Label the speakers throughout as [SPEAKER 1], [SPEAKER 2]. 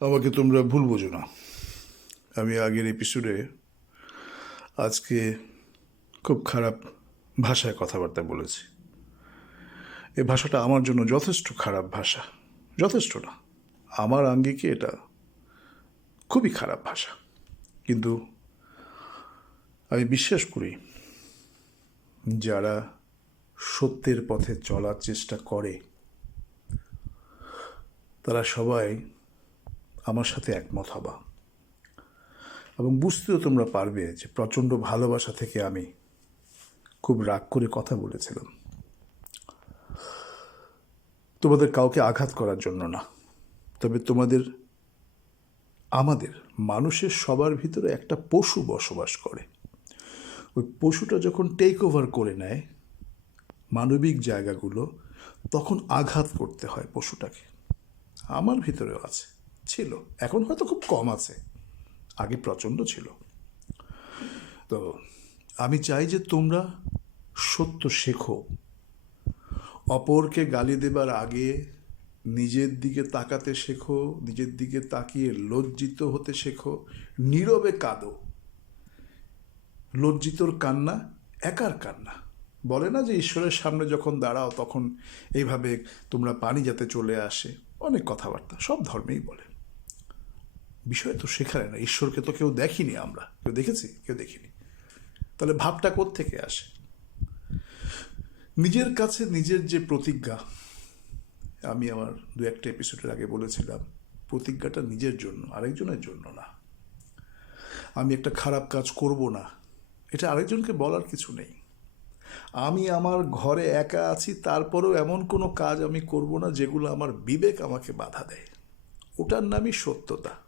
[SPEAKER 1] আমাকে তোমরা ভুল বোঝো না। আমি আগের এপিসোডে আজকে খুব খারাপ ভাষায় কথাবার্তা বলেছি। এই ভাষাটা আমার জন্য যথেষ্ট খারাপ ভাষা, যথেষ্ট না। আমার আঙ্গিকে এটা খুবই খারাপ ভাষা। কিন্তু আমি বিশ্বাস করি, যারা সত্যের পথে চলার চেষ্টা করে, তারা সবাই আমার সাথে একমত হবা। এবং বুঝতেও তোমরা পারবে যে প্রচণ্ড ভালোবাসা থেকে আমি খুব রাগ করে কথা বলেছিলাম। তোমাদের কাউকে আঘাত করার জন্য না, তবে তোমাদের, আমাদের, মানুষের সবার ভিতরে একটা পশু বসবাস করে। ওই পশুটা যখন টেক ওভার করে নেয়, মানবিক জায়গাগুলো, তখন আঘাত করতে হয় পশুটাকে। আমার ভিতরেও আছে। ছিল। এখন হয়তো খুব কম আছে। আগে প্রচণ্ড ছিল। তো আমি চাই যে তোমরা সত্য শেখো। অপরকে গালি দেবার আগে নিজের দিকে তাকাতে শেখো, নিজের দিকে তাকিয়ে লজ্জিত হতে শেখো, নীরবে কাঁদো। লজ্জিতর কান্না একার কান্না। বলে না যে ঈশ্বরের সামনে যখন দাঁড়াও তখন এইভাবে তোমরা পানি যাতে চলে আসে। অনেক কথাবার্তা, সব ধর্মেই বলে। বিষয় তো শেখায় না, ঈশ্বরকে তো কেউ দেখিনি আমরা। কেউ দেখেছি? কেউ দেখিনি। তাহলে ভাবটা থেকে আসে? নিজের কাছে নিজের যে প্রতিজ্ঞা, আমি আমার দু একটা এপিসোডের আগে বলেছিলাম, প্রতিজ্ঞাটা নিজের জন্য, আরেকজনের জন্য না। আমি একটা খারাপ কাজ করব না। এটা আরেকজনকে বলার কিছু নেই। আমি আমার ঘরে একা আছি, তারপরেও এমন কোনো কাজ আমি করব না যেগুলো আমার বিবেক আমাকে বাধা দেয়। ওটার নামই সত্যতা।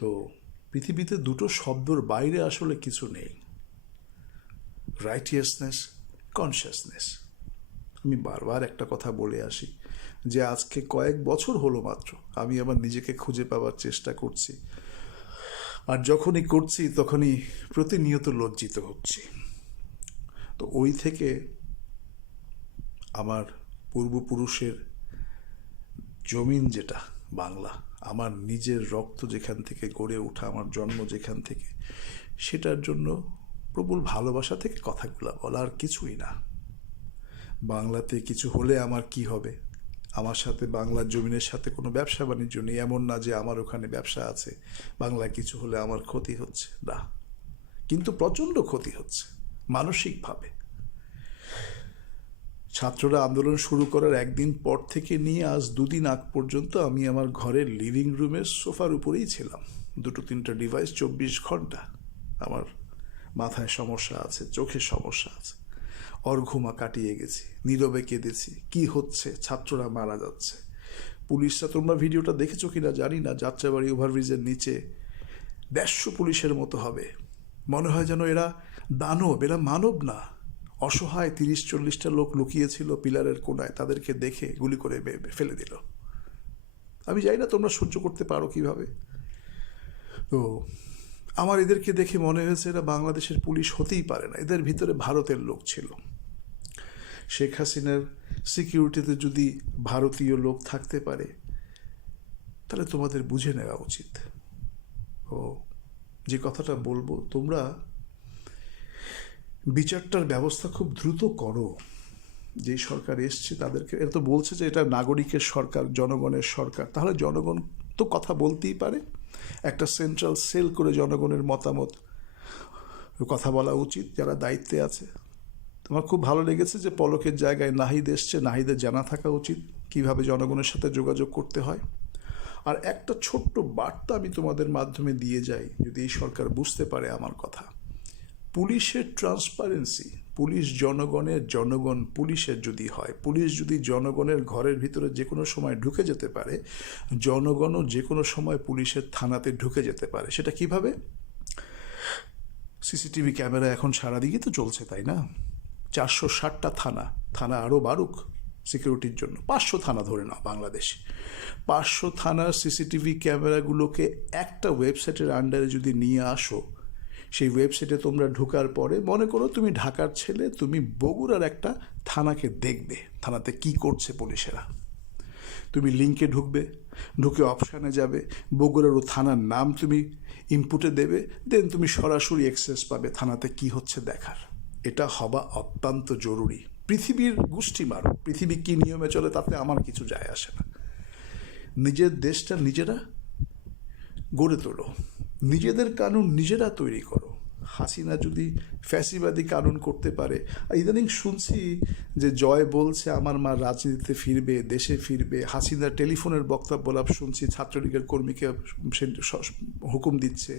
[SPEAKER 1] তো পৃথিবীতে দুটো শব্দর বাইরে আসলে কিছু নেই। রাইটিয়াসনেস কনসিয়াসনেস আমি বারবার একটা কথা বলে আসি যে আজকে কয়েক বছর হলো মাত্র আমি আমার নিজেকে খুঁজে পাওয়ার চেষ্টা করছি। আর যখনই করছি তখনই প্রতিনিয়ত লজ্জিত হচ্ছি। তো ওই থেকে আমার পূর্বপুরুষের জমিন যেটা, বাংলা আমার নিজের রক্ত যেখান থেকে গড়ে ওঠা, আমার জন্ম যেখান থেকে, সেটার জন্য প্রবল ভালোবাসা থেকে কথাগুলো বলা আর কিছুই না। বাংলাতে কিছু হলে আমার কি হবে? আমার সাথে বাংলার জমিনের সাথে কোনো ব্যবসা বাণিজ্য নেই, এমন না যে আমার ওখানে ব্যবসা আছে। বাংলায় কিছু হলে আমার ক্ষতি হচ্ছে, না। কিন্তু প্রচণ্ড ক্ষতি হচ্ছে, মানসিকভাবে। ছাত্ররা আন্দোলন শুরু করার একদিন পর থেকে নিয়ে আজ দুদিন আগ পর্যন্ত আমি আমার ঘরের লিভিং রুমের সোফার উপরেই ছিলাম। দুটো তিনটা ডিভাইস চব্বিশ ঘণ্টা। আমার মাথায় সমস্যা আছে, চোখে সমস্যা আছে। অর্ঘুমা কাটিয়ে গেছি, নীরবে কেঁদেছি, কি হচ্ছে? ছাত্ররা মারা যাচ্ছে। পুলিশরা, তোমরা ভিডিওটা দেখেছ কিনা জানি না, যাত্রাবাড়ি ওভারব্রিজের নিচে দেড়শো পুলিশের মতো হবে। মনে হয় যেন এরা দানব, এরা মানব না। অসহায় তিরিশ, চল্লিশটা লোক লুকিয়েছিল পিলারের কোনায়, তাদেরকে দেখে গুলি করে ফেলে দিল। আমি জানি না তোমরা সহ্য করতে পারো কীভাবে। তো আমার এদেরকে দেখে মনে হয়েছে এরা বাংলাদেশের পুলিশ হতেই পারে না। এদের ভিতরে ভারতের লোক ছিল। শেখ হাসিনার সিকিউরিটিতে যদি ভারতীয় লোক থাকতে পারে, তাহলে তোমাদের বুঝে নেওয়া উচিত। ও, যে কথাটা বলব, তোমরা বিচারটার ব্যবস্থা খুব দ্রুত করো। যে সরকার এসছে তাদেরকে, এরা তো বলছে যে এটা নাগরিকের সরকার, জনগণের সরকার। তাহলে জনগণ তো কথা বলতেই পারে। একটা সেন্ট্রাল সেল করে জনগণের মতামত, কথা বলা উচিত, যারা দায়িত্বে আছে। তোমার খুব ভালো লেগেছে যে পলকের জায়গায় নাহিদ এসছে, নাহিদের জানা থাকা উচিত, কীভাবে জনগণের সাথে যোগাযোগ করতে হয়। আর একটা ছোট্ট বার্তা আমি তোমাদের মাধ্যমে দিয়ে যাই, যদি এই সরকার বুঝতে পারে আমার কথা। পুলিশের ট্রান্সপারেন্সি পুলিশ জনগণের জনগণ পুলিশের যদি হয়, পুলিশ যদি জনগণের ঘরের ভিতরে যে কোনো সময় ঢুকে যেতে পারে, জনগণও যে কোনো সময় পুলিশের থানাতে ঢুকে যেতে পারে। সেটা কীভাবে? সিসিটিভি ক্যামেরা এখন সারাদিকে তো চলছে, তাই না? চারশো ষাটটা থানা থানা আরও বাড়ুক সিকিউরিটির জন্য। পাঁচশো থানা ধরে নাও বাংলাদেশে। পাঁচশো থানার সিসিটিভি ক্যামেরাগুলোকে একটা ওয়েবসাইটের আন্ডারে যদি নিয়ে আসো সেই ওয়েবসাইটে তোমরা ঢোকার পরে মনে করো তুমি ঢাকার ছেলে, তুমি বগুড়ার একটা থানাকে দেখবে। থানাতে কি করছে পুলিশেরা? তুমি লিঙ্কে ঢুকবে, ঢুকে অপশানে যাবে, বগুড়ার ও থানার নাম তুমি ইনপুটে দেবে দেন তুমি সরাসরি এক্সেস পাবে থানাতে কি হচ্ছে দেখার। এটা হবা অত্যন্ত জরুরি। পৃথিবীর গোষ্ঠী মারো। পৃথিবী কী নিয়মে চলে তাতে আমার কিছু যায় আসে না। নিজের দেশটা নিজেরা গড়ে তোলো। নিজেদের কানুন নিজেরা তৈরি করো। হাসিনা যদি ফ্যাসিবাদী কারণ করতে পারে। ইদানিং শুনছি যে জয় বলছে, আমার মা রাজনীতিতে ফিরবে, দেশে ফিরবে। হাসিনা টেলিফোনের বক্তব্য লাভ শুনছি, ছাত্রলীগের কর্মীকে হুকুম দিচ্ছে।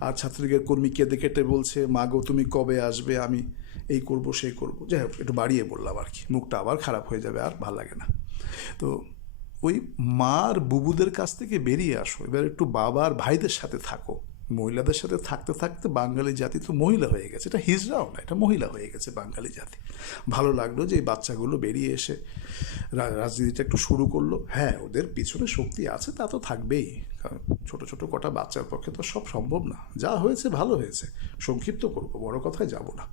[SPEAKER 1] আর ছাত্রলীগের কর্মী কেঁদে কেটে বলছে, মা গো, তুমি কবে আসবে? আমি এই করব সেই করব। যাই হোক, একটু বাড়িয়ে বললাম আর কি। মুখটা আবার খারাপ হয়ে যাবে, আর ভালো লাগে না। তো ওই মার বুবুদের কাছ থেকে বেরিয়ে আসো। এবার একটু বাবার ভাইদের সাথে থাকো। মহিলাদের সাথে থাকতে থাকতে বাঙালি জাতি তো মহিলা হয়ে গেছে। এটা হিজড়াও না, এটা মহিলা হয়ে গেছে বাঙালি জাতি। ভালো লাগল যে এই বাচ্চাগুলো বেরিয়ে এসে রাজনীতিটা একটু শুরু করল। হ্যাঁ ওদের পিছনে শক্তি আছে, তা তো থাকবেই। কারণ ছোট, ছোটো কটা বাচ্চার পক্ষে তো সব সম্ভব না। যা হয়েছে, ভালো হয়েছে। সংক্ষিপ্ত করব, বড় কথায় যাব না।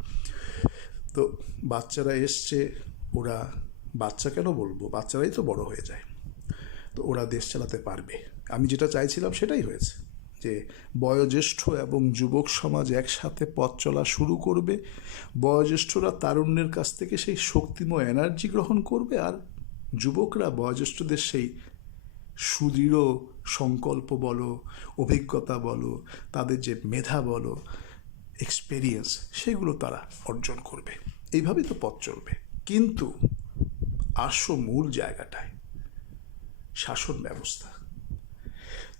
[SPEAKER 1] তো বাচ্চারা এসছে, ওরা বাচ্চা কেন বলব? বাচ্চারাই তো বড় হয়ে যায়। তো ওরা দেশ চালাতে পারবে। আমি যেটা চাইছিলাম সেটাই হয়েছে। যে বয়োজ্যেষ্ঠ এবং যুবক সমাজ একসাথে পথ চলা শুরু করবে, বয়োজ্যেষ্ঠরা তারুণ্যের কাছ থেকে সেই শক্তিময় এনার্জি গ্রহণ করবে আর যুবকরা বয়োজ্যেষ্ঠদের সেই সুদৃঢ় সংকল্প বলো, অভিজ্ঞতা বলো, তাদের যে মেধা বলো এক্সপেরিয়েন্স সেগুলো তারা অর্জন করবে। এইভাবেই তো পথ চলবে। কিন্তু আসো মূল জায়গাটায় শাসন ব্যবস্থা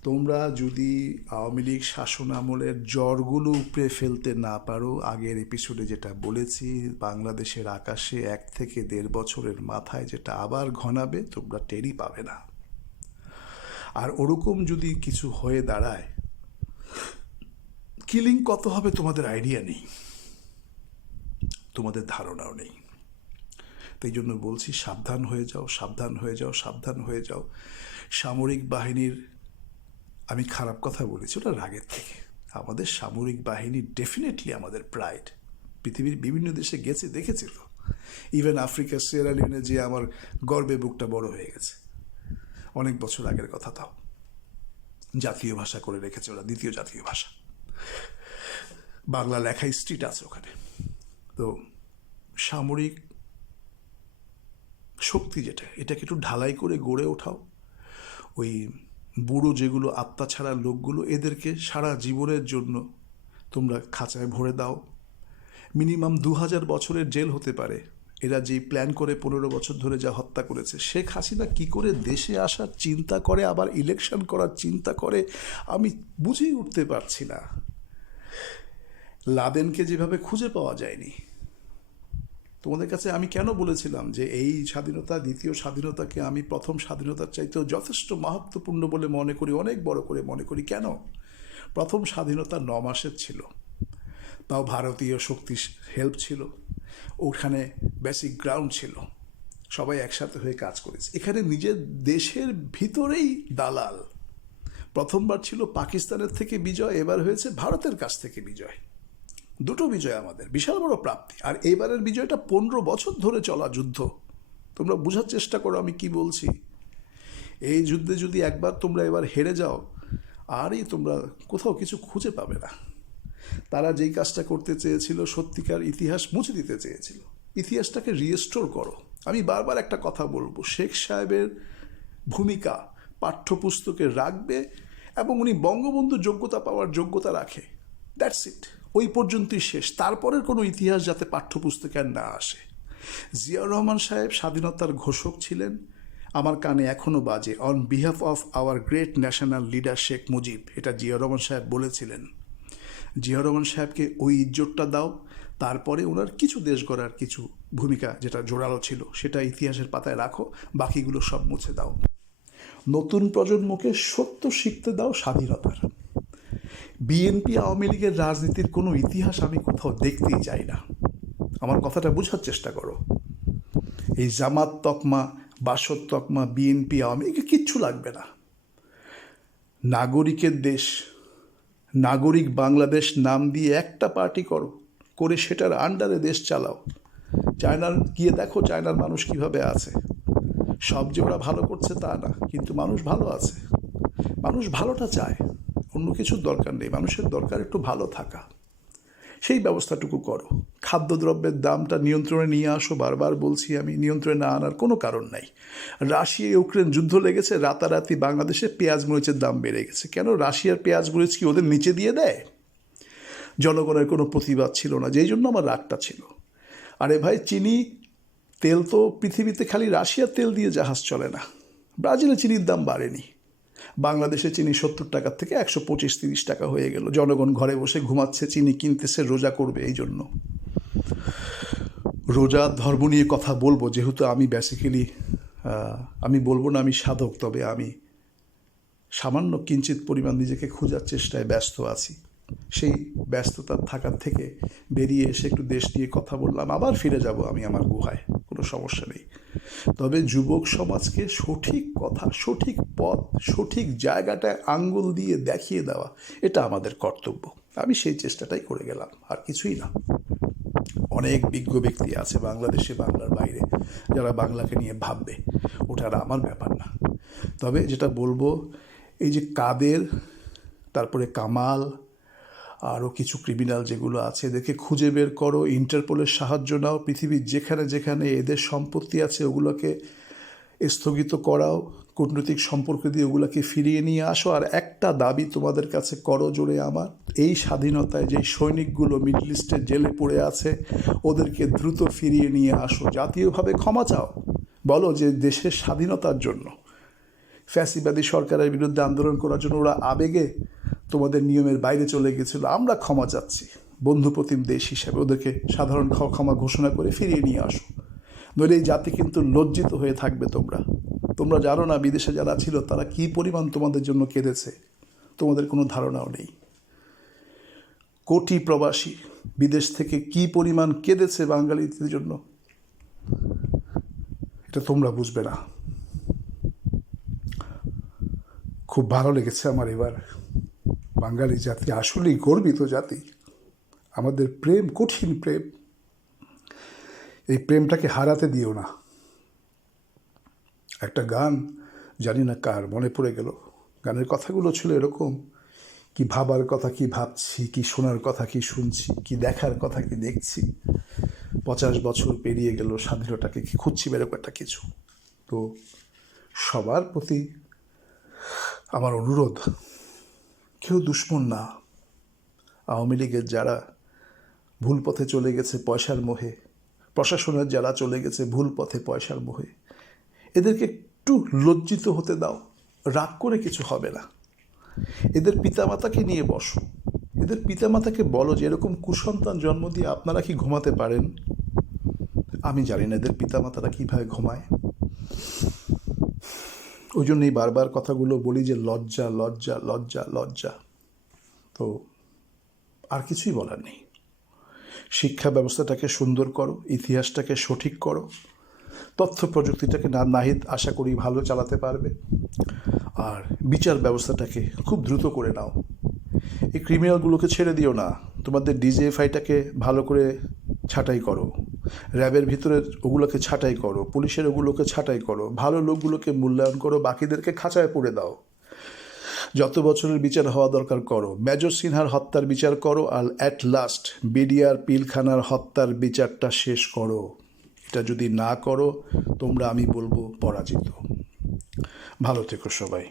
[SPEAKER 1] তোমরা যদি আওয়ামী লীগ শাসন আমলের জ্বরগুলো উপড়ে ফেলতে না পারো, আগের এপিসোডে যেটা বলেছি, বাংলাদেশের আকাশে এক থেকে দেড় বছরের মাথায় যেটা আবার ঘনাবে, তোমরা টেরই পাবে না। আর ওরকম যদি কিছু হয়ে দাঁড়ায়, কিলিং কত হবে তোমাদের আইডিয়া নেই। তোমাদের ধারণাও নেই। তাই জন্য বলছি, সাবধান হয়ে যাও, সাবধান হয়ে যাও, সাবধান হয়ে যাও। সামরিক বাহিনীর আমি খারাপ কথা বলেছি ওটা রাগের থেকে। আমাদের সামরিক বাহিনী ডেফিনেটলি আমাদের প্রাইড পৃথিবীর বিভিন্ন দেশে গেছে দেখেছি তো ইভেন আফ্রিকা সিয়েরালিওনে যে আমার গর্বে বুকটা বড় হয়ে গেছে। অনেক বছর আগের কথা তাও। জাতীয় ভাষা করে রেখেছে ওরা, দ্বিতীয় জাতীয় ভাষা। বাংলা লেখা স্ট্রিট আছে ওখানে। তো সামরিক শক্তি যেটা, এটাকে একটু ঢালাই করে গড়ে ওঠাও। ওই বুড়ো যেগুলো আত্মা ছাড়া লোকগুলো, এদেরকে সারা জীবনের জন্য তোমরা খাঁচায় ভরে দাও। মিনিমাম দু হাজার বছরের জেল হতে পারে। এরা যেই প্ল্যান করে পনেরো বছর ধরে যা হত্যা করেছে। শেখ হাসিনা কি করে দেশে আসার চিন্তা করে, আবার ইলেকশন করার চিন্তা করে, আমি বুঝেই উঠতে পারছি না। লাদেনকে যেভাবে খুঁজে পাওয়া যায়নি। তোমাদের কাছে আমি কেন বলেছিলাম যে এই স্বাধীনতা, দ্বিতীয় স্বাধীনতাকে আমি প্রথম স্বাধীনতার চাইতেও যথেষ্ট মাহাত্মপূর্ণ বলে মনে করি, অনেক বড় করে মনে করি। কেন? প্রথম স্বাধীনতা ন মাসের ছিল। তাও ভারতীয় শক্তি হেল্প ছিল। ওখানে বেসিক গ্রাউন্ড ছিল। সবাই একসাথে হয়ে কাজ করেছে। এখানে নিজের দেশের ভিতরেই দালাল। প্রথমবার ছিল পাকিস্তানের থেকে বিজয়, এবার হয়েছে ভারতের কাছ থেকে বিজয়। দুটো বিজয় আমাদের, বিশাল বড় প্রাপ্তি। আর এইবারের বিজয়টা পনেরো বছর ধরে চলা যুদ্ধ। তোমরা বোঝার চেষ্টা করো আমি কি বলছি। এই যুদ্ধে যদি একবার তোমরা এবার হেরে যাও, আরই তোমরা কোথাও কিছু খুঁজে পাবে না। তারা যেই কাজটা করতে চেয়েছিল, সত্যিকার ইতিহাস মুছে দিতে চেয়েছিল। ইতিহাসটাকে রিস্টোর করো। আমি বারবার একটা কথা বলব, শেখ সাহেবের ভূমিকা পাঠ্যপুস্তকে রাখবে এবং উনি বঙ্গবন্ধু যোগ্যতা পাওয়ার যোগ্যতা রাখে। দ্যাটস ইট ওই পর্যন্তই শেষ। তারপরের কোনো ইতিহাস যাতে পাঠ্যপুস্তকে না আসে। জিয়াউর রহমান সাহেব স্বাধীনতার ঘোষক ছিলেন। আমার কানে এখনও বাজে on behalf of our great national leader Sheikh Mujib, এটা জিয়াউর রহমান সাহেব বলেছিলেন। জিয়াউর রহমান সাহেবকে ওই ইজ্জতটা দাও, তারপরে ওনার কিছু দেশ গড়ার কিছু ভূমিকা যেটা জোরালো ছিল, সেটা ইতিহাসের পাতায় রাখো, বাকিগুলো সব মুছে দাও। নতুন প্রজন্মকে সত্য শিখতে দাও স্বাধীনতার। বিএনপি আওয়ামী লীগের রাজনীতির কোনো ইতিহাস আমি কোথাও দেখতেই চাই না। আমার কথাটা বোঝার চেষ্টা করো। এই জামাত তকমা, বাসদ তকমা বিএনপি আওয়ামী লীগের কিচ্ছু লাগবে না। নাগরিকের দেশ, নাগরিক বাংলাদেশ নাম দিয়ে একটা পার্টি করো, করে সেটার আন্ডারে দেশ চালাও। চায়নার, গিয়ে দেখো চায়নার মানুষ কীভাবে আছে। সব যে ওরা ভালো করছে তা না, কিন্তু মানুষ ভালো আছে। মানুষ ভালোটা চায়। অন্য কিছুর দরকার নেই, মানুষের দরকার একটু ভালো থাকা। সেই ব্যবস্থাটুকু করো। খাদ্যদ্রব্যের দামটা নিয়ন্ত্রণে নিয়ে আসো, বারবার বলছি আমি, নিয়ন্ত্রণে না আনার কোনো কারণ নাই। রাশিয়া ইউক্রেন যুদ্ধ লেগেছে, রাতারাতি বাংলাদেশে পেঁয়াজ মরিচের দাম বেড়ে গেছে। কেন রাশিয়ার পেঁয়াজ মরিচ কি ওদের নিচে দিয়ে দেয়? জনগণের কোনো প্রতিবাদ ছিল না, যেই জন্য আমার রাগটা ছিল। আরে ভাই, চিনি, তেল তো পৃথিবীতে খালি রাশিয়ার তেল দিয়ে জাহাজ চলে না। ব্রাজিলে চিনির দাম বাড়েনি। বাংলাদেশে চিনি সত্তর টাকার থেকে একশো পঁচিশ, তিরিশ টাকা হয়ে গেল। জনগণ ঘরে বসে ঘুমাচ্ছে, চিনি কিনতেছে, রোজা করবে এই জন্য। রোজা, ধর্ম নিয়ে কথা বলব, যেহেতু আমি বেসিক্যালি আমি বলব না আমি সাধক, তবে আমি সামান্য কিঞ্চিত পরিমাণ নিজেকে খোঁজার চেষ্টায় ব্যস্ত আছি। সেই ব্যস্ততা থাকার থেকে বেরিয়ে এসে একটু দেশ নিয়ে কথা বললাম, আবার ফিরে যাব আমি আমার গুহায়। কোনো সমস্যা নেই। তবে যুবক সমাজকে সঠিক কথা, সঠিক পথ, সঠিক জায়গাটায় আঙ্গুল দিয়ে দেখিয়ে দেওয়া, এটা আমাদের কর্তব্য। আমি সেই চেষ্টাটাই করে গেলাম, আর কিছুই না। অনেক বিজ্ঞ ব্যক্তি আছে বাংলাদেশে, বাংলার বাইরে, যারা বাংলাকে নিয়ে ভাববে, ওটা আর আমার ব্যাপার না। তবে যেটা বলব, এই যে কাদের, তারপরে কামাল আরও কিছু ক্রিমিনাল যেগুলো আছে, এদেরকে খুঁজে বের করো ইন্টারপোলের সাহায্য নাও, পৃথিবীর যেখানে যেখানে এদের সম্পত্তি আছে ওগুলোকে স্থগিত করাও, কূটনৈতিক সম্পর্ক দিয়ে ওগুলোকে ফিরিয়ে নিয়ে আসো। আর একটা দাবি তোমাদের কাছে করো জোরে আমার, এই স্বাধীনতায় যেই সৈনিকগুলো মিডল ইস্টের জেলে পড়ে আছে, ওদেরকে দ্রুত ফিরিয়ে নিয়ে আসো। জাতীয়ভাবে ক্ষমা চাও। বলো যে দেশের স্বাধীনতার জন্য। ফ্যাসিবাদী সরকারের বিরুদ্ধে আন্দোলন করার জন্য ওরা আবেগে তোমাদের নিয়মের বাইরে চলে গেছিল, আমরা ক্ষমা চাচ্ছি। বন্ধুপ্রতিম দেশ হিসাবে ওদেরকে সাধারণ ক্ষমা ঘোষণা করে ফিরিয়ে নিয়ে আসো। নইলে এই জাতি কিন্তু লজ্জিত হয়ে থাকবে তোমরা। তোমরা জানো না বিদেশে যারা ছিল, তারা কি পরিমাণ তোমাদের জন্য কেঁদেছে? তোমাদের কোনো ধারণাও নেই। কোটি প্রবাসী বিদেশ থেকে কি পরিমাণ কেঁদেছে বাঙালিদের জন্য? এটা তোমরা বুঝবে না। খুব ভালো লেগেছে আমার এবার। বাঙালি জাতি, আসলেই গর্বিত জাতি। আমাদের প্রেম, কঠিন প্রেম। এই প্রেমটাকে হারাতে দিও না। একটা গান, জানি না কার, মনে পড়ে গেল। গানের কথাগুলো ছিল এরকম, কি ভাবার কথা কি ভাবছি, কি শোনার কথা কি শুনছি, কি দেখার কথা কি দেখছি। পঞ্চাশ বছর পেরিয়ে গেল, স্বাধীনতাকে কি খুঁজছি, এরকম একটা কিছু। তো সবার প্রতি আমার অনুরোধ কেউ দুশ্মন না। আওয়ামী লীগের যারা ভুল পথে চলে গেছে পয়সার মোহে, প্রশাসনের যারা চলে গেছে ভুল পথে পয়সার মোহে, এদেরকে একটু লজ্জিত হতে দাও, রাগ করে কিছু হবে না। এদের পিতামাতাকে নিয়ে বসো। এদের পিতামাতাকে বলো যে এরকম কুসন্তান জন্ম দিয়ে আপনারা কি ঘুমাতে পারেন? আমি জানি না এদের পিতামাতারা কীভাবে ঘুমায়। ওই জন্যই বারবার কথাগুলো বলি যে লজ্জা লজ্জা লজ্জা লজ্জা। তো আর কিছুই বলার নেই। শিক্ষা ব্যবস্থাটাকে সুন্দর করো, ইতিহাসটাকে সঠিক করো, তথ্য প্রযুক্তিটাকে না, নাহিদ আশা করি ভালো চালাতে পারবে। আর বিচার ব্যবস্থাটাকে খুব দ্রুত করে নাও। এই ক্রিমিনালগুলোকে ছেড়ে দিও না। তোমাদের ডিজিএফআইটাকে ভালো করে ছাঁটাই করো। র্যাবের ভিতরে ওগুলোকে ছাঁটাই করো, পুলিশের ওগুলোকে ছাঁটাই করো, ভালো লোকগুলোকে মূল্যায়ন করো, বাকিদেরকে খাঁচায় পড়ে দাও। যত বছরের বিচার হওয়া দরকার করো। মেজর সিনহার হত্যার বিচার করো আর অ্যাট লাস্ট বিডিআর পিলখানার হত্যার বিচারটা শেষ করো। এটা যদি না করো, তোমরা, আমি বলব, পরাজিত। ভালো থেকো সবাই।